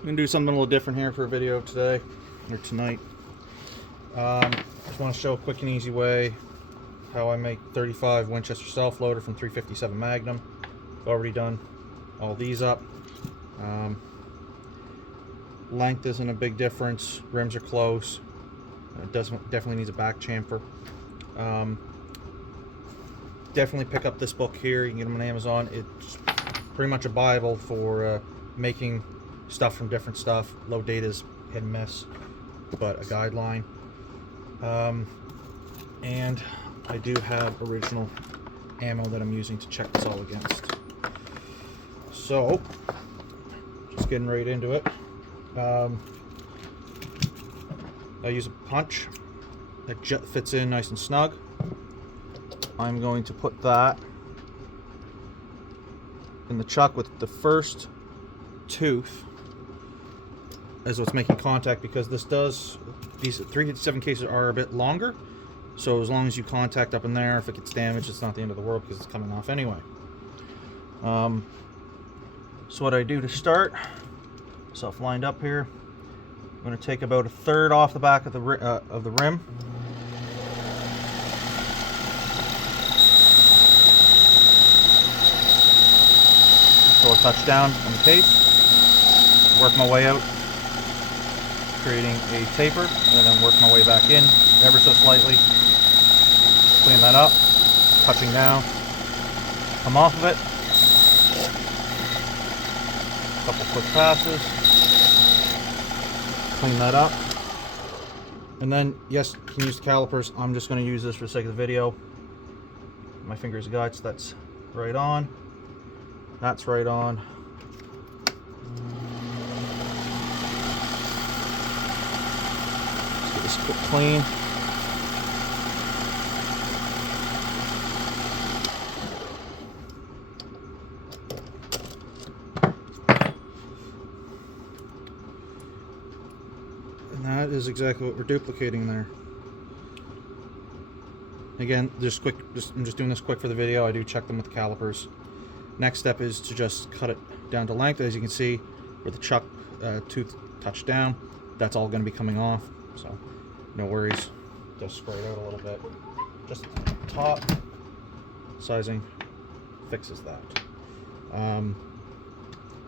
I'm gonna do something a little different here for a video today or tonight. Just want to show a quick and easy way how I make 35 Winchester self-loader from 357 Magnum. I've already done all these up. Length isn't a big difference. Rims are close. It definitely needs a back chamfer. Definitely pick up this book here. You can get them on Amazon. It's pretty much a Bible for making stuff from different stuff. Low data is hit and miss, but a guideline. And I do have original ammo that I'm using to check this all against. So, just getting right into it. I use a punch that fits in nice and snug. I'm going to put that in the chuck with the first tooth as what's making contact, because these 357 cases are a bit longer, so as long as you contact up in there, if it gets damaged, it's not the end of the world because it's coming off anyway. So what I do to start, self lined up here, I'm going to take about 1/3 off the back of the rim. So I'll touch down on the case, work my way out, creating a taper, and then work my way back in ever so slightly. Clean that up, touching down, come off of it. A couple quick passes, clean that up, and then yes, you can use the calipers. I'm just going to use this for the sake of the video. My finger is a guide, so that's right on. That's right on. Let's get this quick clean. And that is exactly what we're duplicating there. Again, I'm just doing this quick for the video. I do check them with the calipers. Next step is to just cut it down to length. As you can see, where the chuck tooth touched down, that's all going to be coming off, so no worries. Just spread it out a little bit. Just top sizing fixes that.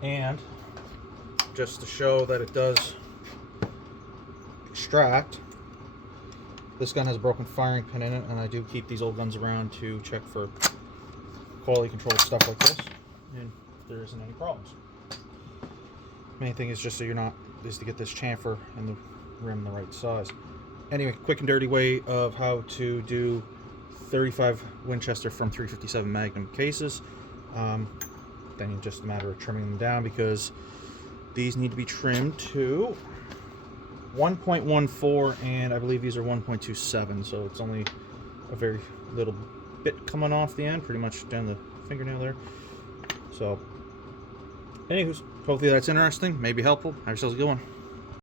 And just to show that it does extract, this gun has a broken firing pin in it, and I do keep these old guns around to check for quality control stuff like this, and there isn't any problems. Main thing is just so is to get this chamfer and the rim the right size. Anyway, quick and dirty way of how to do 35 Winchester from 357 Magnum cases. Then it's just a matter of trimming them down, because these need to be trimmed to 1.14, and I believe these are 1.27, so it's only a very little bit coming off the end, pretty much down the fingernail there. So, anywho's, hopefully that's interesting, maybe helpful. Have yourselves a good one.